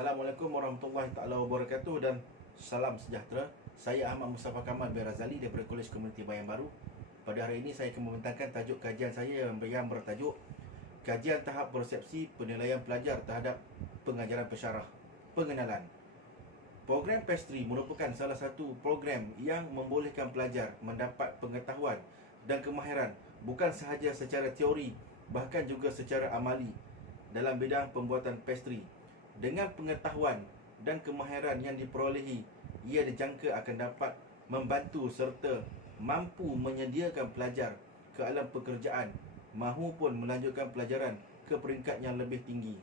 Assalamualaikum warahmatullahi taala wabarakatuh dan salam sejahtera. Saya Ahmad Mustafa Kamal bin Razali daripada Kolej Komuniti Bayan Baru. Pada hari ini saya akan membentangkan tajuk kajian saya yang bertajuk Kajian Tahap Persepsi Penilaian Pelajar Terhadap Pengajaran Pensyarah. Pengenalan. Program Pastry merupakan salah satu program yang membolehkan pelajar mendapat pengetahuan dan kemahiran bukan sahaja secara teori, bahkan juga secara amali dalam bidang pembuatan pastry. Dengan pengetahuan dan kemahiran yang diperolehi, ia dijangka akan dapat membantu serta mampu menyediakan pelajar ke alam pekerjaan mahupun melanjutkan pelajaran ke peringkat yang lebih tinggi.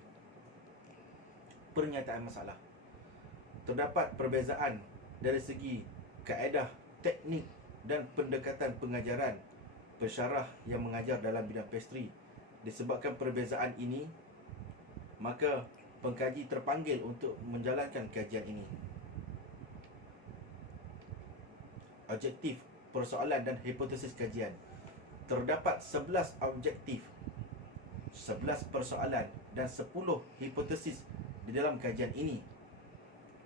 Pernyataan masalah. Terdapat perbezaan dari segi kaedah, teknik dan pendekatan pengajaran pensyarah yang mengajar dalam bidang pastry. Disebabkan perbezaan ini, maka pengkaji terpanggil untuk menjalankan kajian ini. Objektif, persoalan dan hipotesis kajian. Terdapat 11 objektif, 11 persoalan dan 10 hipotesis di dalam kajian ini.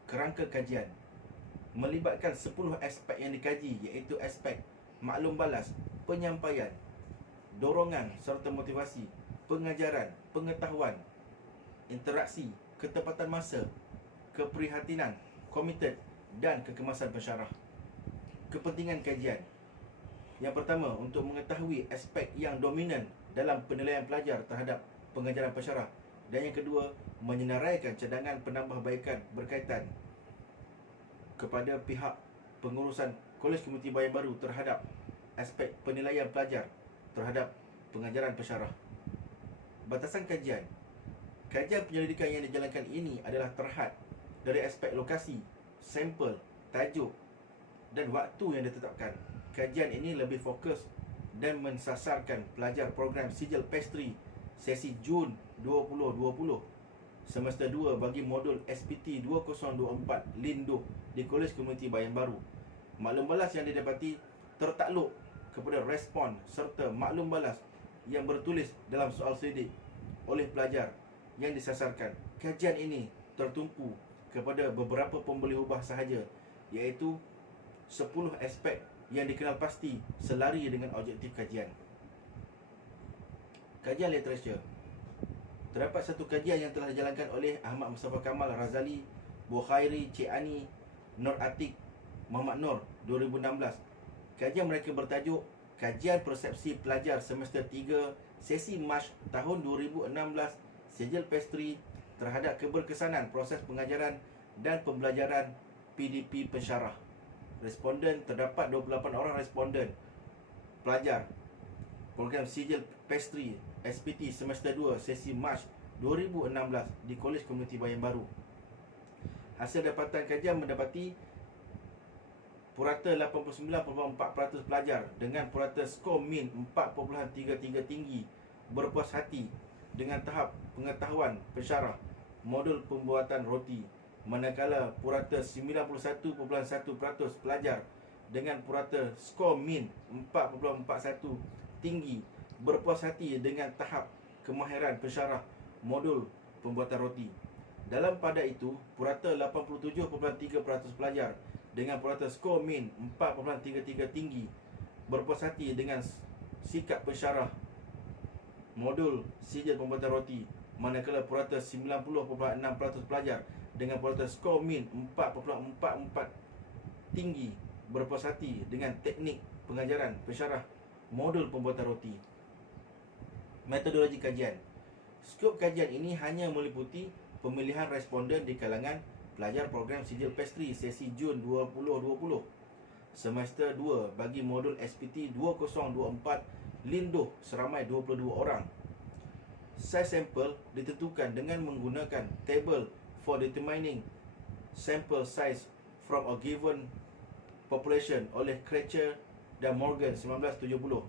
Kerangka kajian melibatkan 10 aspek yang dikaji, iaitu aspek maklum balas, penyampaian, dorongan serta motivasi, pengajaran, pengetahuan, interaksi, ketepatan masa, keprihatinan, komited dan kekemasan pensyarah. Kepentingan kajian. Yang pertama, untuk mengetahui aspek yang dominan dalam penilaian pelajar terhadap pengajaran pensyarah. Dan yang kedua, menyenaraikan cadangan penambahbaikan berkaitan kepada pihak pengurusan Kolej Komuniti Bayan Baru terhadap aspek penilaian pelajar terhadap pengajaran pensyarah. Batasan kajian. Kajian penyelidikan yang dijalankan ini adalah terhad dari aspek lokasi, sampel, tajuk dan waktu yang ditetapkan. Kajian ini lebih fokus dan mensasarkan pelajar program Sijil Pastry sesi Jun 2020 semester 2 bagi modul SPT 2024 Linduh di Kolej Komuniti Bayan Baru. Maklum balas yang didapati tertakluk kepada respon serta maklum balas yang bertulis dalam soal selidik oleh pelajar yang disasarkan. Kajian ini tertumpu kepada beberapa pembeli ubah sahaja, iaitu 10 aspek yang dikenal pasti selari dengan objektif kajian. Kajian literature. Terdapat satu kajian yang telah dijalankan oleh Ahmad Mustafa Kamal Razali, Bukhairi, Cik Ani, Nur Atik, Muhammad Nur 2016. Kajian mereka bertajuk Kajian Persepsi Pelajar Semester 3 Sesi Mac tahun 2016 Sijil Pastry terhadap keberkesanan proses pengajaran dan pembelajaran PDP pensyarah. Responden, terdapat 28 orang responden pelajar program Sijil Pastry SPT semester 2 sesi Mac 2016 di Kolej Komuniti Bayan Baru. Hasil dapatan kajian mendapati purata 89.4% pelajar dengan purata skor min 4.33 tinggi berpuas hati dengan tahap pengetahuan pensyarah modul pembuatan roti, manakala purata 91.1% pelajar dengan purata skor min 4.41 tinggi berpuas hati dengan tahap kemahiran pensyarah modul pembuatan roti. Dalam pada itu, purata 87.3% pelajar dengan purata skor min 4.33 tinggi berpuas hati dengan sikap pensyarah modul sijil pembuatan roti, manakala purata 90.6% pelajar dengan purata skor min 4.44 tinggi berpuas hati dengan teknik pengajaran pensyarah modul pembuatan roti. Metodologi kajian. Skop kajian ini hanya meliputi pemilihan responden di kalangan pelajar program Sijil Pastry sesi Jun 2020 semester 2 bagi modul SPT 2024 Linduh seramai 22 orang. Saiz sampel ditentukan dengan menggunakan table for determining sample size from a given population oleh Krecher dan Morgan 1970.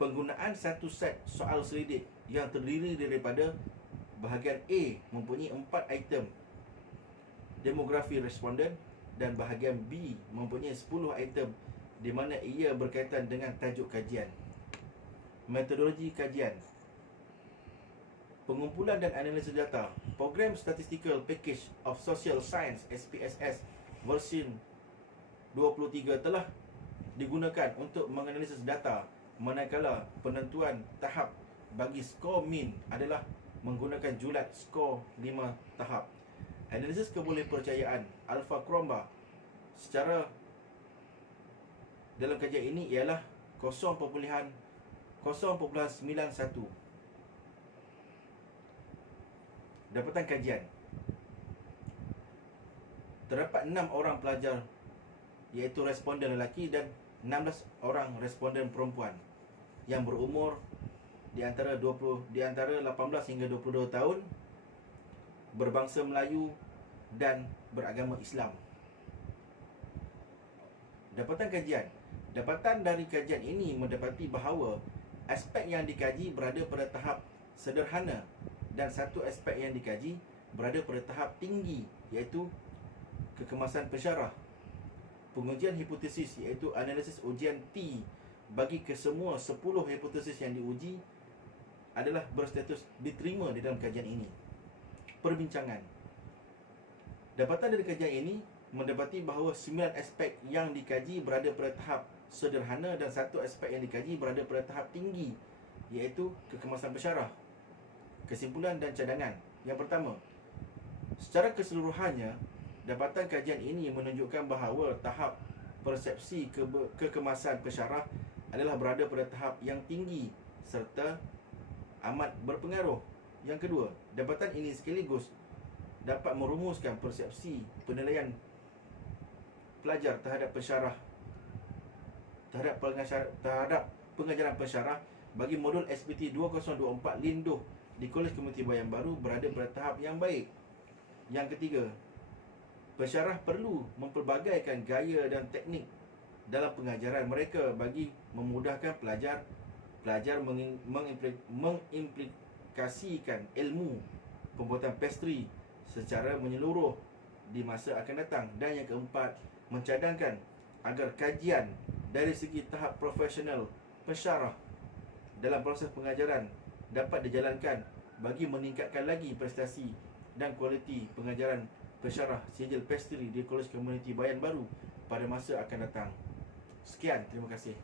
Penggunaan satu set soal selidik yang terdiri daripada bahagian A mempunyai 4 item demografi responden dan bahagian B mempunyai 10 item di mana ia berkaitan dengan tajuk kajian. Metodologi kajian. Pengumpulan dan analisis data. Program Statistical Package of Social Science SPSS versi 23 telah digunakan untuk menganalisis data, manakala penentuan tahap bagi skor min adalah menggunakan julat skor 5 tahap. Analisis kebolehpercayaan Alpha Cromba secara dalam kajian ini ialah 0.91. Dapatan kajian. Terdapat 6 orang pelajar iaitu responden lelaki dan 16 orang responden perempuan yang berumur di antara 18 hingga 22 tahun, berbangsa Melayu dan beragama Islam. Dapatan kajian. Dapatan dari kajian ini mendapati bahawa aspek yang dikaji berada pada tahap sederhana dan satu aspek yang dikaji berada pada tahap tinggi, iaitu kekemasan pensyarah. Pengujian hipotesis iaitu analisis ujian T bagi kesemua 10 hipotesis yang diuji adalah berstatus diterima di dalam kajian ini. Perbincangan. Dapatan dari kajian ini mendapati bahawa 9 aspek yang dikaji berada pada tahap sederhana dan satu aspek yang dikaji berada pada tahap tinggi, iaitu kekemasan pensyarah. Kesimpulan dan cadangan. Yang pertama, secara keseluruhannya, dapatan kajian ini menunjukkan bahawa tahap persepsi kekemasan pensyarah adalah berada pada tahap yang tinggi serta amat berpengaruh. Yang kedua, dapatan ini sekaligus dapat merumuskan persepsi penilaian pelajar terhadap pensyarah, terhadap pengajaran pensyarah bagi modul SPT 2024 Linduh di Kolej Komuniti Bayan Baru berada pada tahap yang baik. Yang ketiga, pensyarah perlu mempelbagaikan gaya dan teknik dalam pengajaran mereka bagi memudahkan pelajar mengimplikasikan ilmu pembuatan pastry secara menyeluruh di masa akan datang. Dan yang keempat, mencadangkan agar kajian dari segi tahap profesional pensyarah dalam proses pengajaran dapat dijalankan bagi meningkatkan lagi prestasi dan kualiti pengajaran pensyarah sijil pastry di Kolej Komuniti Bayan Baru pada masa akan datang. Sekian, terima kasih.